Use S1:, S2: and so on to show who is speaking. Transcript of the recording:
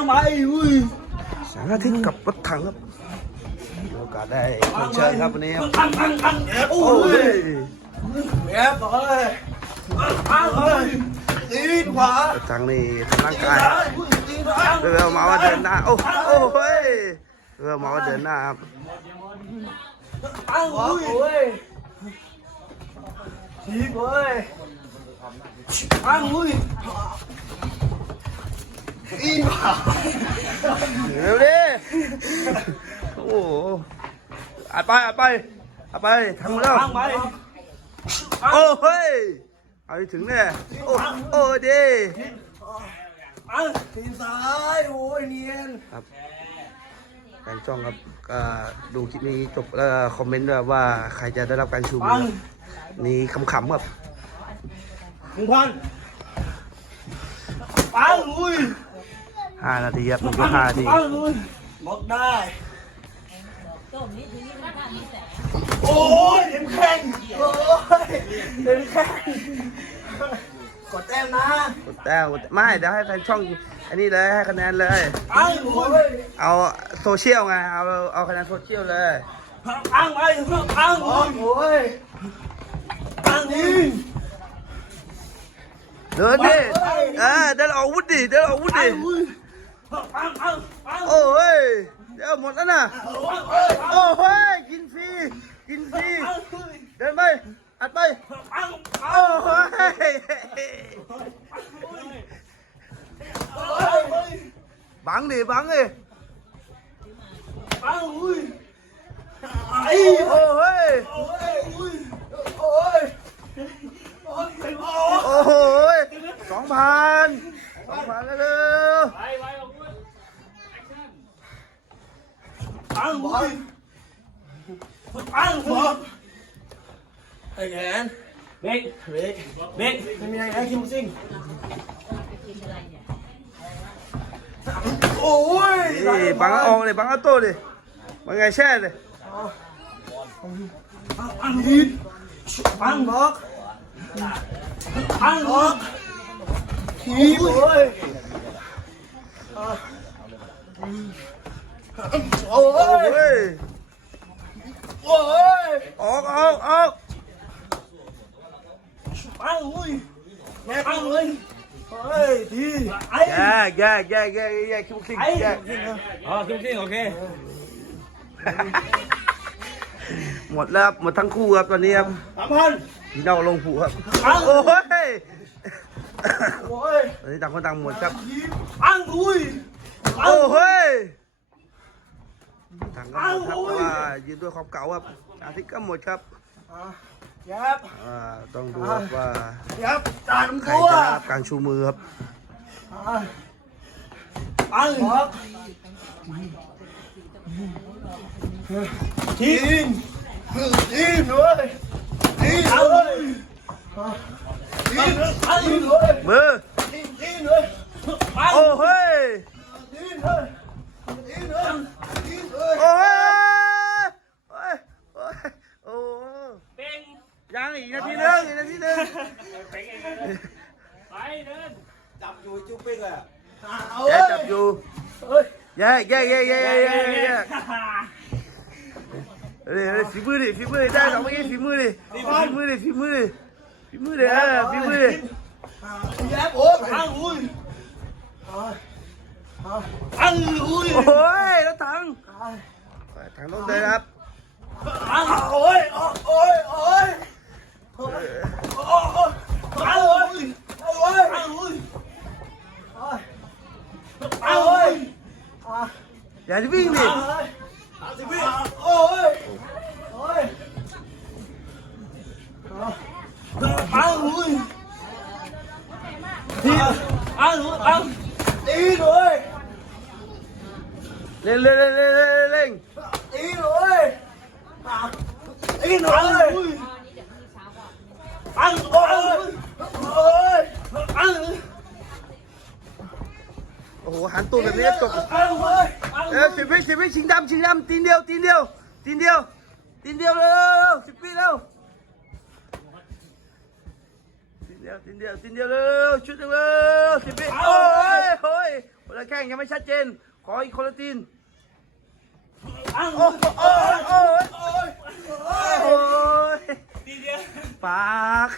S1: ăn mày ui
S2: แสงอาทิตย์กับรถถังครับมีโอกาสได้เชิญเชิญครับวันนี้ครับ
S1: ăn ăn ăn ép
S2: โอ้ย
S1: ép ơi ăn ơi in quá
S2: รถถังนี่ทำร่างกาย
S1: in đó
S2: เรือมาว่าเดินหน้าโอ้โอ้เฮ้ยเรือมาว่าเดินหน้าครับ
S1: ăn ui ui Thiệt ơi ăn ui in quá
S2: เร็วดิโอ้โหอัดไปอัดไปอัดไปทำมาแล้ว
S1: ăn mày
S2: โอ้เฮ้ยเอาให้ถึงเนี่ยโอ้โอ้ดี
S1: ăn tin sai ôi niên
S2: ครับแฟนช่องครับก็ดูคลิปนี้จบแล้วคอมเมนต์ด้วยว่าใครจะได้รับการชูมือ
S1: ăn
S2: นี่ขำๆครับ
S1: Hùng Khoan Ăn ui
S2: ห้านาทีครับมันก็ห้านาที
S1: Ăn ui Một đài Ôi điểm khen Ôi điểm khen Có tem nè
S2: กดแต้วกดไม่เดี๋ยวให้แฟนช่องอันนี้เลยให้คะแนนเลย
S1: Ăn ui
S2: เอาโซเชียลไงเอาเอาคะแนนโซเชียลเลย
S1: Ăn ơi Ăn ui Ôi Ăn đi
S2: เดินดิเออเดินออกอาวุธดิเดินออกอาวุธดิ โอ้เฮ้ยเดี๋ยวหมดแล้วนะโอ้เฮ้ยกินฟรีกินฟรีเดินไปอัดไปโอ้เฮ้ยบังดิบังดิ
S1: Ăn ui
S2: โอ้เฮ้ย
S1: Ôi ui Ôi Ôi Ôi
S2: โอ้โหสองพันสองพันแล้วเว
S1: ăn ui ăn một thầy hẹn biết biết biết hôm nay ăn kim sinh ôi
S2: นี่บังเอาออกเลยบังเอาโต้ดิบังไงแช่เลย
S1: ăn thịt ăn ngọt ăn ngọt thịt ơi
S2: โอ้
S1: ôi
S2: เฮ้ย
S1: ôi
S2: ออกออกออก
S1: ăn ui ăn ui ôi thì
S2: แย
S1: ấy
S2: กแยกแยกแยกแยกคิวคิง
S1: ấy
S2: แยก
S1: ờ kim sinh ok
S2: หมดแล้วครับหมดทั้งคู่ครับตอนนี้ครับ
S1: cảm ơn
S2: พี่เน่าลงผูครับ
S1: ăn
S2: โอ้ย
S1: ôi
S2: ตอนนี้ต่างคนต่างหมดครับ
S1: ăn ui
S2: โอ้
S1: ăn
S2: เฮ้ย ต่างกันหมดครับเพราะว่ายืนด้วยความเก่าครับอาทิตย์ก็หมดครับ
S1: à, dép
S2: อ่าต้องดูครับว่า
S1: dép tàn
S2: ใครจะได้รับ
S1: cua
S2: การชูมือครับ
S1: à, ăn ngọt Tin Tin nữa Tin nữa Tin nữa Tin nữa
S2: มือ
S1: Tin Tin nữa
S2: โอ้เฮ้ย
S1: Tin nữa Tin nữa Tin nữa
S2: โอ้ยโอ้ยโอ้ยโอ้ยังอีกนาทีนึงอีกนาทีนึง
S1: à
S2: แยกจับอยู่
S1: ơi
S2: แยกแยกแยกแยกแยกแยกแยกเฮ้ยเฮ้ยฝีมือดิฝีมือดิได้สองเมื่อกี้ฝีมือดิฝีมือดิฝีมือดิฝีมือดิเออฝีมือดิ
S1: dép ủa ăn ui ăn ui
S2: โอ้ยแล้วถังถังต้องเดินครับ
S1: ăn ôi ôi ôi ôi ăn
S2: อย่าจะวิ่งดิ
S1: ôi ôi ăn ui ăn ui ăn đi rồi
S2: เร่งเร่งเร่งเร่งเร่ง
S1: đi rồi đi rồi ăn ôi ôi ăn
S2: โอ้โหหันตัวแบบนี้จบ
S1: ăn ôi
S2: เออสิบวิสิบวิชิงดำชิงตีเดียวตีเดียวตีนเดียวตีนเดียเร็วสิบวิเร็วตีนเดียวตีนเดียวตีนเดียวเร็วชุดเร็วสิบวิโอ้ย โอ้ยหมดแล้วอแข้งยังไม่ชัดเจนขออีกคนละตีน
S1: อ้าว
S2: โอ้โหโอ้ยโอ้ยโอ้ยโอ้ย
S1: ทีเดียว
S2: ปาก